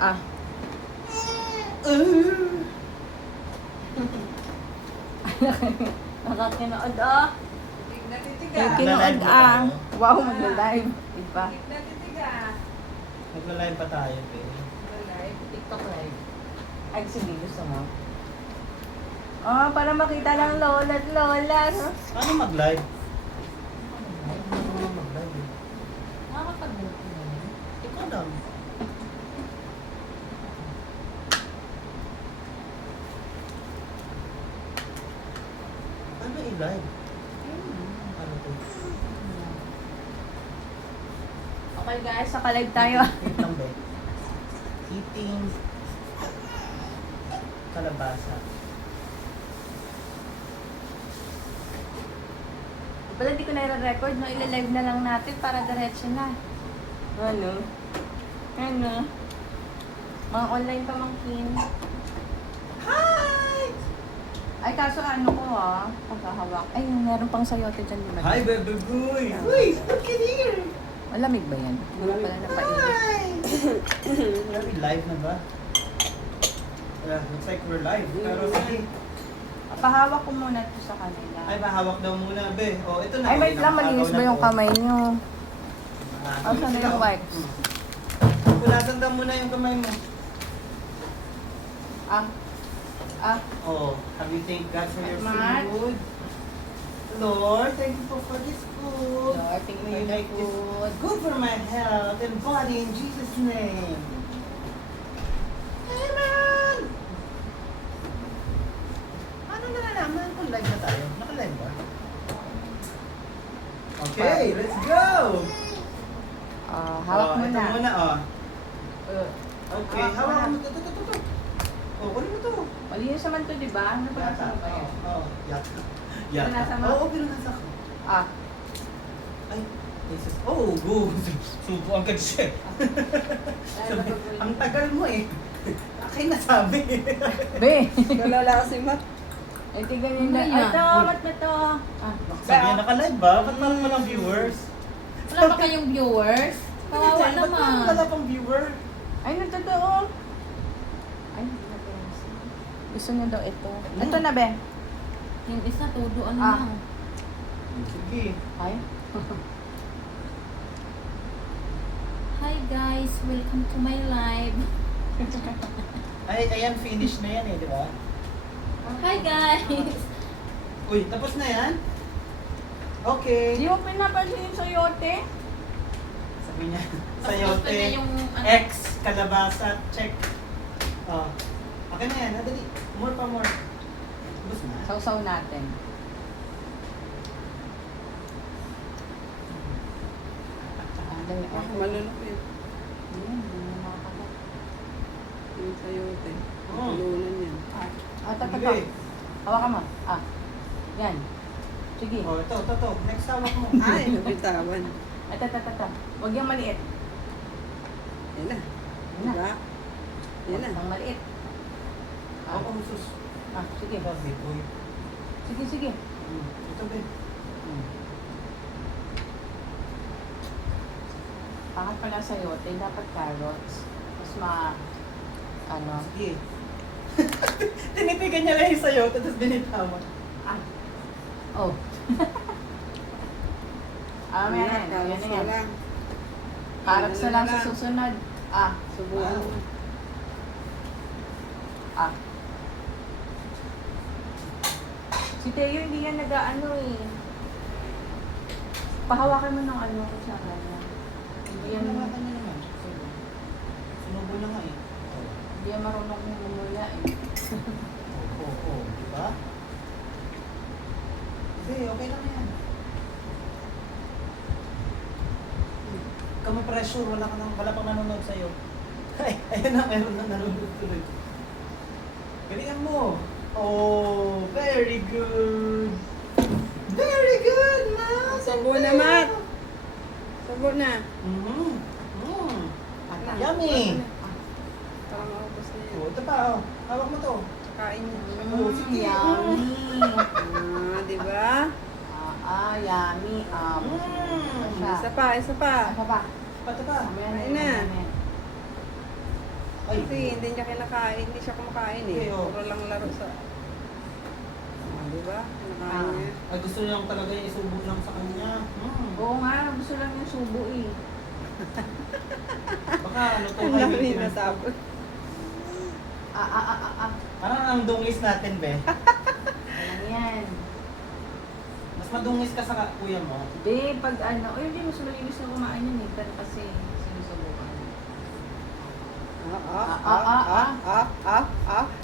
Ah. Nakakinood ah. Kinood ah. Wow, mag-live. Iba. Magla-live pa tayo, pe. TikTok live. Ay, sige, gusto mo. Oh, para makita lang lola at lola. No? Ano mag-live? Ano mag-live eh? Nakakapag-live ko na yun. Ikaw lang. Ano i-live? Ano to? Okay guys, saka-live tayo. Wait lang, be. Eating kalabasa. Pala di ko na i-record, no? Ila-live na lang natin para diretso na. Ano? Ano? Mga online pamangkin. Hi! Ay, kaso ano ko ah, pagkahawak. Ay, meron pang sayote dyan, di ba? Hi, baby boy! Uy, look at here! Malamig ba yan? Wala pala napainit. Hi! Are we live na ba? Yeah, looks like we're live. Pero sige. Pahawak ko muna ito sa kanila. Ay, mahawak daw muna, be. Oh, ito na. Ay, wait lang, nakakagaw malinis na ba yung po. kamay nyo? Ah, Oh, sana yung wipes? Punasan daw muna yung kamay mo. Ah. Ah. Oh, have you thanked God for your Mat? food? Lord, thank you for this food. Lord, thank you May for you the make this food. good for my health and body in Jesus' name. Amen! Paano nalalaman kung live na tayo? Naka-live ba? Okay, let's go! Hawak mo ito na. muna, oh. Okay, Hawak mo hawak mo. Ito. Oh, kunin mo to. Malinis naman to, di ba? Ano ba Yata. nasa ba yan? Oo, yata. Pinasa mo? Oo, pinasa ko. Ah. Ay, Jesus. Oh, good. Subuan ka siya. Ang tagal mo eh. Akin nasabi. Be! Kalala kasi mat. Ay, tignan nyo na. Ano Ay, yan? ito, mat na to. Ah. Sabi niya naka-live ba? Ba't parang walang viewers? Wala pa kayong viewers? Kawawa Ba't parang naman. wala pang viewer? Ay, nagtotoo. Ay, hindi na pala. Gusto niya daw ito. Ito na, be. Yung isa, todo ano Ah. lang. Sige. Ay. Hi guys, welcome to my live. Ay, ayan, finish na yan eh, di ba? Hi guys! Uy, tapos na yan? Okay. Di mo pinapansin yung sayote? Sabi niya, Tapos sayote, gusto niya yung ano. X, kalabasa, check. Oh. Okay na yan, dali. More pa more. Tapos na. Sausaw natin. Ah, dali. Ah, malunok yun. Ayun, hindi na nakakagat. Yung sayote. Oh. Tulunan yan. Ah, ito. Sige. Hawakan mo. Ah. Yan. Sige. Oh, ito. Next hawak mo. Ay, nabitawan. Ito. Huwag yung maliit. Yan na. Yan na. Diba? Yan na. Huwag ang maliit. Ah, Oh, sus. sige. Ito, big boy. Sige. Ito, big. Pangat pala sayote, dapat carrots. Mas ano. Sige. Tinitigan niya lang yung sayo, tapos binitawan. Ah. Oh. Amen. Kalas na Yan. lang. Carrots na lang sa susunod. Ah. Subuan mo. Ah. Si Teo hindi yan nag-ano eh. Pahawakan mo ng ano sa kanya. Hindi yan, Nawakan niya naman. Sunubo na nga eh. hindi yan marunong humula eh. Oo. Di ba? Sige, okay lang yan. Kamo pressure, wala pang nanonood sa'yo. Ay, ayun na, meron na nanonood tuloy. Galingan mo. Oh, very good. Very good, ma. Sabo na, Mat. Sabo na. Mm-hmm. Ata. Yummy. Para maubos na yan. Oh, ito pa, oh. Hawak mo to. Kain mo. Oh, sige. Yummy. Ah, diba? Yummy. Mm. Isa pa. Ano pa? Ito pa. Amen. Kain na. Amen. Ay, Kasi hindi niya kinakain, hindi siya kumakain eh. Okay, oh. Puro lang laro sa... Di ba? Kinakain niya. ay gusto niya lang talaga yung isubo lang sa kanya. Oo nga, gusto lang yung subo eh. Baka ano to, Ang high dami maintenance na to. Parang Parang ang dungis natin, be. Alam yan. Mas madungis ka sa kuya mo. Be, pag ano, hindi mas malinis na kumain yun eh. Pero kasi sinusubukan.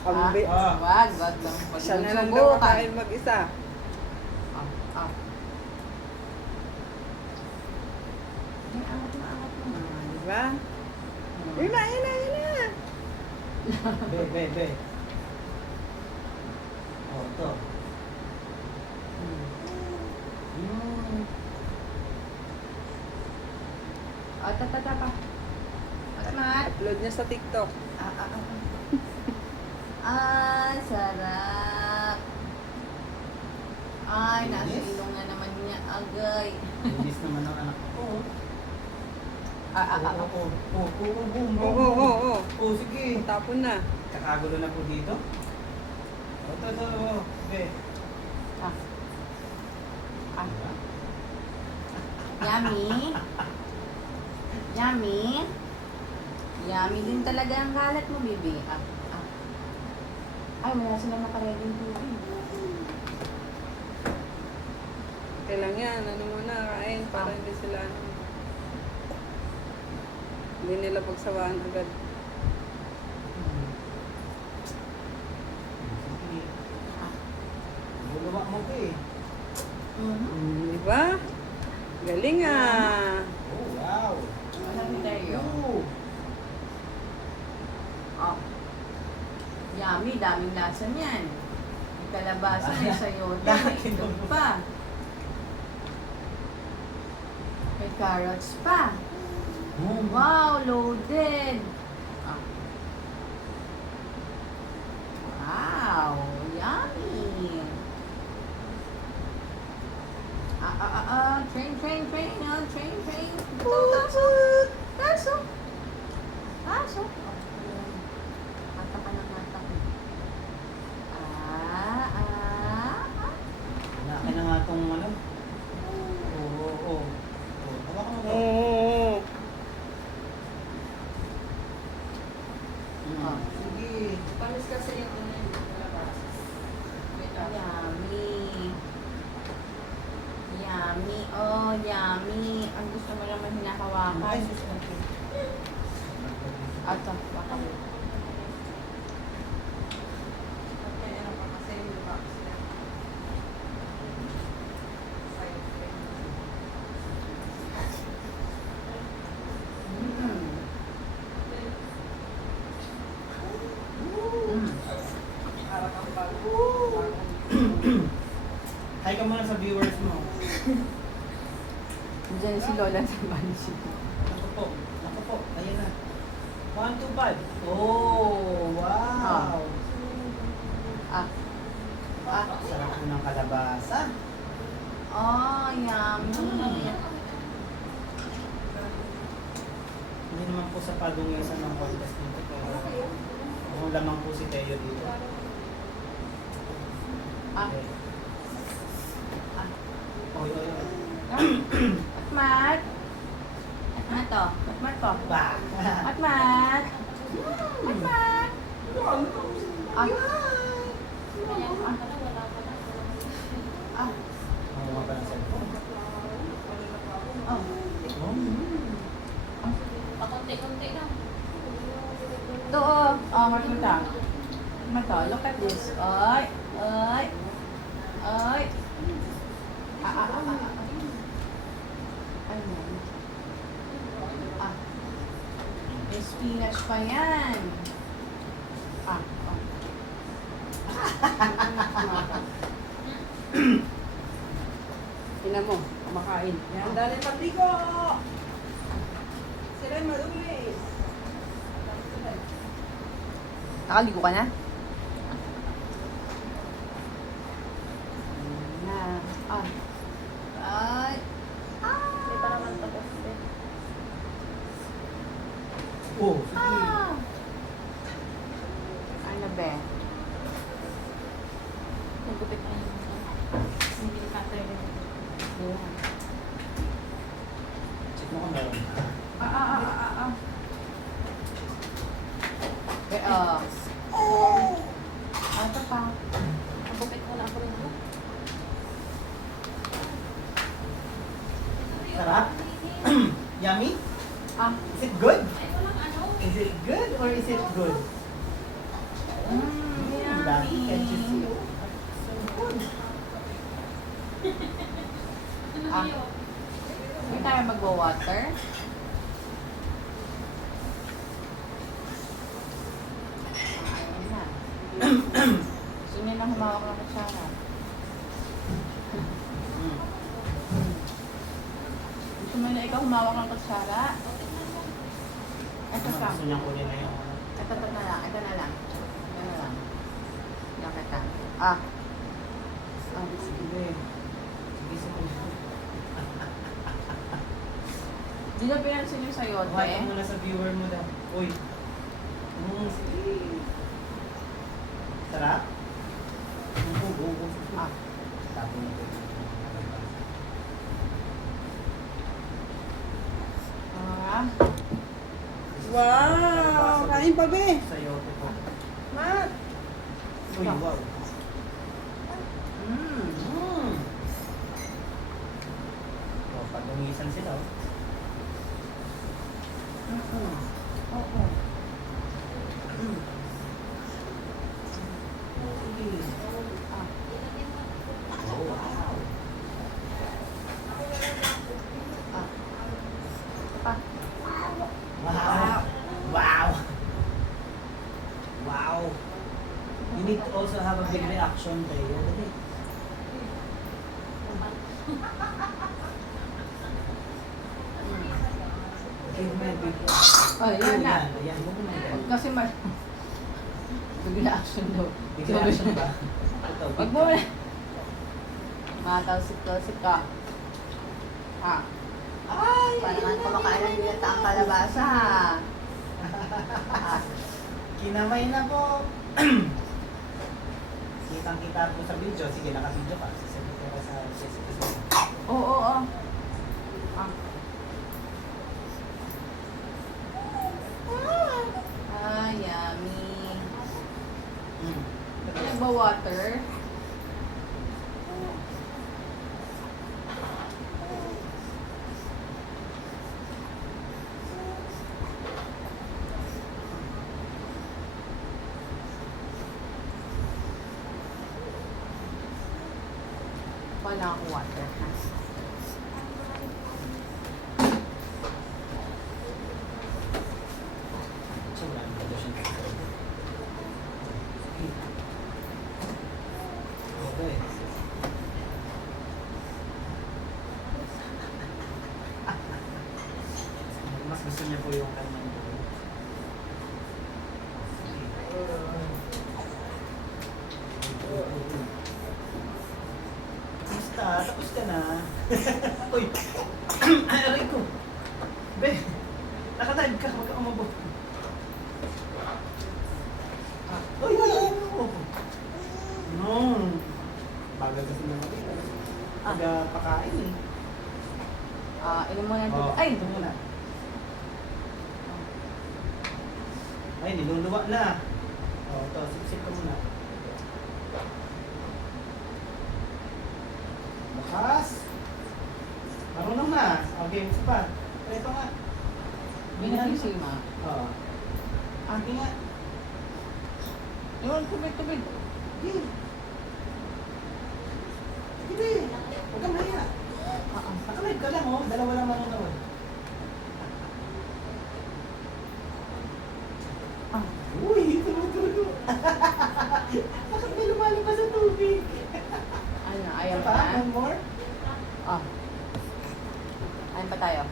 Ang bi- Wag lang. Pag Siya na lang sinusubukan. daw kain mag-isa. Ah. Ay, angat mo. Di ba? Yun na. Be. Oh, ito. Tata pa. Mat. Upload niya sa TikTok. Sarap. Ay, nasa Yes. ilong na naman niya agay. Linis naman ang anak ko. Boom. Oo. Oh, sige. Tapon na. Kakagulo na po dito. Ito. Be. Yummy din talaga ang kalat mo, baby. Ay, wala silang nakareging tubig. Okay lang yan. Ano muna, kain para hindi sila hindi nila pagsawaan agad. Sige. Buluwa mo ko eh. Di ba? Galing ah. Oh, wow. Walang tayo. Oh. Yummy, daming lasa niyan. May kalabasa, may sayote, may Bakit itlog kinuha? pa. May carrots pa. Wow, loaded. Wow, yummy. Train. Taso. Mata ka ng mata ko. Naki na nga itong ano. Oo. Hawakan mo to. Oo. Sige. Pamis kasi yung ano yung kalabasa. Yummy. Oh, yummy. Ang gusto mo naman hinahawakan. Ay, susunod. Ato, baka mo. Hi ka muna sa viewers mo. Diyan si Lola sa bansi. Naku po. Ayan na. 1, 2, 5. Oh, wow. Sarap mo ng kalabasa. Oh, yummy. Hindi naman po sa padungisan ng podcast nito. Pero kung lamang po si Teo dito. Okay. Oy. Matmat. Matmat to. Bah. Matmat. Matmat. Ano nga ba ng cellphone? Pakunti-kunti lang. Ito, Matmat. Look at this. Ay. Ayan. May spinach pa yan. Ina mo, kumakain. Yan, dali pagdigo! Sila'y madumi. Nakaligo ka na? Ay. Hindi pa naman tapos eh. Oh, sige. be? Nagupit na yun. Hindi cutter yun. Ayan. Check mo kung meron. Be, ito pa. Nagupit mo na ako rin. Sarap? Yummy? Is it good? Is it good or is it good? Dami, can't you see? Oh, so good. Hindi tayo magwa-water. Ayun na. Gusto niya na humawak ng kutsara. Gusto mo na ikaw humawak ng kutsara? Ito ka. Gusto niyang kunin na yung Ito na lang. Ito na lang. Ito na lang. Yan kita. Sige. Sige, sige. Di na pinansin yung sayote. Huwag mo na sa viewer mo daw. Uy. Sige. Sarap? Oo. Tapos mo ito. Wow! Kain pa, be! Sayote po. Mat! Uy, wow. Pag-ungisan sila, oh. Oo. Oh, wow. Pa. Wow. Wow. Wow. You need to also have a big reaction tayo. Give me a big Oh, yan na. Ayan, huwag mo na yan. Huwag kasi bigla action daw. Big reaction ba? Ito, Huwag mo na. Matalsik-talsik ka. Ay! Parang kumakain ng binata ang kalabasa ha. Kinamay na po. Kitang-kita po sa video. Sige, naka-video ka. Sasabihin ko sa Jessica. Oo. Yummy. Ano ba water? Wala akong water. Sobrang ganda siya. Okay. Mas gusto niya po yung kanyang buhay. Basta, tapos ka na. Uy! Ay, aray ko! Be! Nakalive ka, huwag ka umabot. Uy! No! Bagal kasi naman. Pagpakain eh. Inom mo na ito. Oh, Ay! ito muna. Ay, niluluwa na. O, ito, sip-sip ka muna. Bakas! Marunong na. Okay, isa pa. Ito nga. Binagisi ma. Oo. Agi nga. Yun, tubig. Sige. Sige. Huwag kang mahiya. Nakalive ka lang, oh. Dalawa lang manonood. Uy, tumutulo. Bakit may lumalabas sa tubig? Ano, ayaw Isa pa? pa? One more? Ayun pa tayo.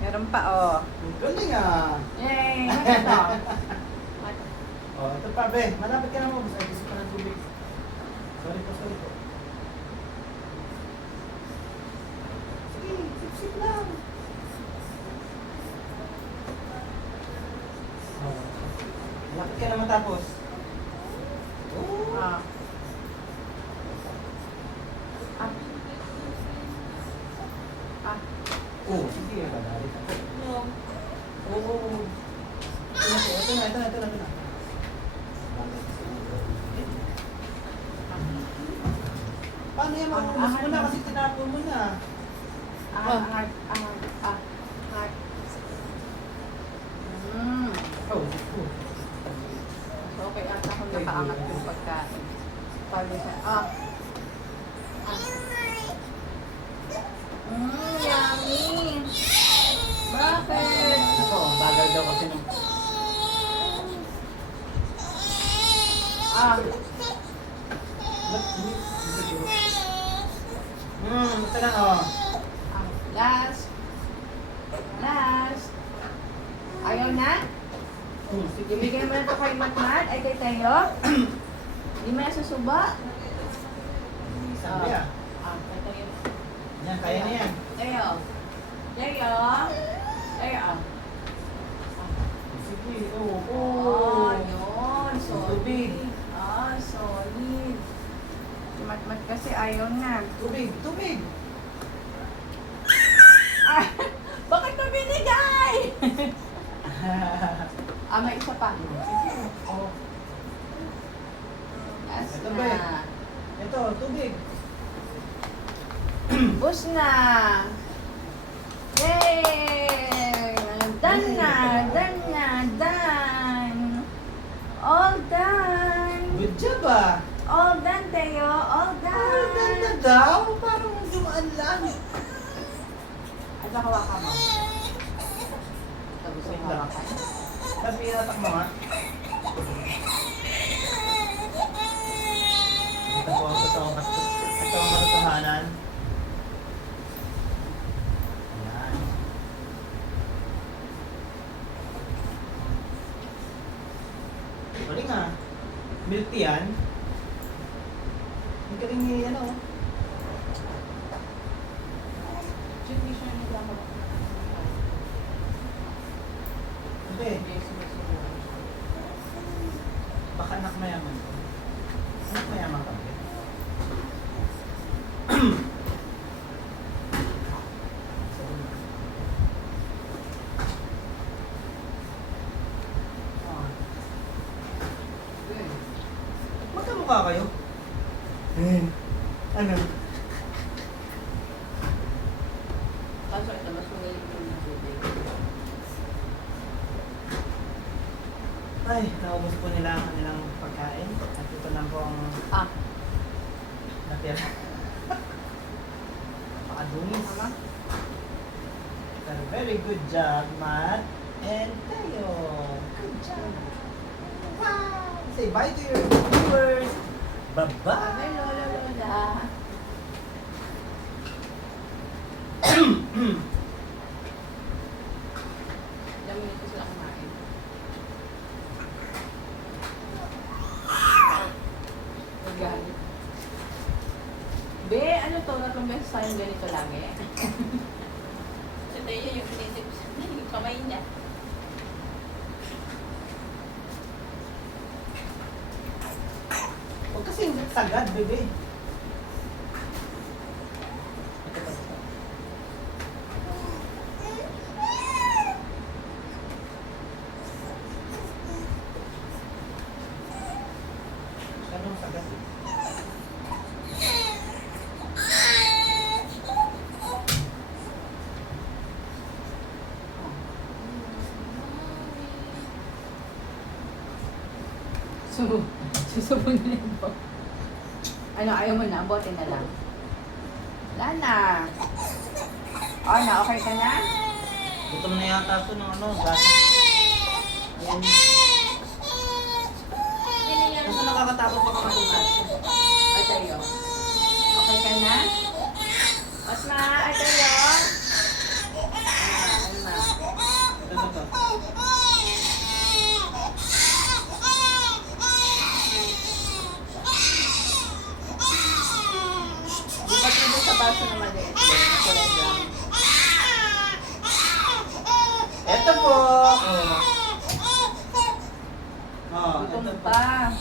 Meron pa, oh. Ang galing ah. Yay! Ano ito? Oh, ito pa, be. Malapit ka na mo. Ay, gusto pa ng tubig. Sorry po. Sige, sip-sip lang. Oh. Malapit ka na matapos. Ah. Ah. Ah. Oh, sige, magalit ako. Oo. Ito na. Paano yan? Makukulas mo na kasi tinapon mo na. Angat. Oh. So, okay ata kung nakaangat yung pagkain. Pwede siya. Yummy! Bakit? Ako, bagal daw kasi nung... Basta lang, oh. Last. Ayaw na? Sige. Ibigay mo na ito kay Matmat, ay kay Tayo. Hindi mo na susuba. Sabi ah. Kay Tayo. Yan, kaya na yan. Tayo. Sige, oo. Oh, yun. Tubig. Solid. Solid. Si Matmat kasi ayaw na. Tubig. Bakit mo binigay? May isa pa. Oh. Last Ito na. ba? Ito, tubig. Bus na. Yay! Done na. All done. Good job ah. All done, Teo. All done. Na daw. Parang dumaan lang. At hawakan mo. Tapos yung hawakan. Sabi natak mo nga. Ito po ang katotohanan. Ayan. Galing ah. Milk tea yan. Ang galing ni ano. Hindi siya nagkakaroon. Hindi. Baka anak mayaman ko. Anak mayaman ka ba? Magkamukha kayo? Ano? Kaso ito, mas manilig yung tubig. Ay, naubos po nila ang kanilang pagkain. At ito lang po ang natira. Napakadunis. Tama? Pero very good job, Matt and Tayo. Good job. Wow! Say bye to your viewers. Bye-bye. Ay, lola. Ilang minuto sila kumain. Nagalit. Be, ano to? Tatlong beses tayong ganito lagi. Sa tayo yung pinisip yung kamay niya. Huwag kasi sagad, bebe. Ganun sagad. Susubunin mo. Ano, ayaw mo na? Bote na lang. Wala na. Okay ka na? Gutom na yata ako ng ano, gas. Ayan. Gusto nakakatakot pa kumatumas. Ay, tayo. Okay ka na? Osma, ay tayo. Ano na? Ano to? Ba't mo sa baso na maliit? Kulay brown. Ito po. Oh, Gutom ito po. pa.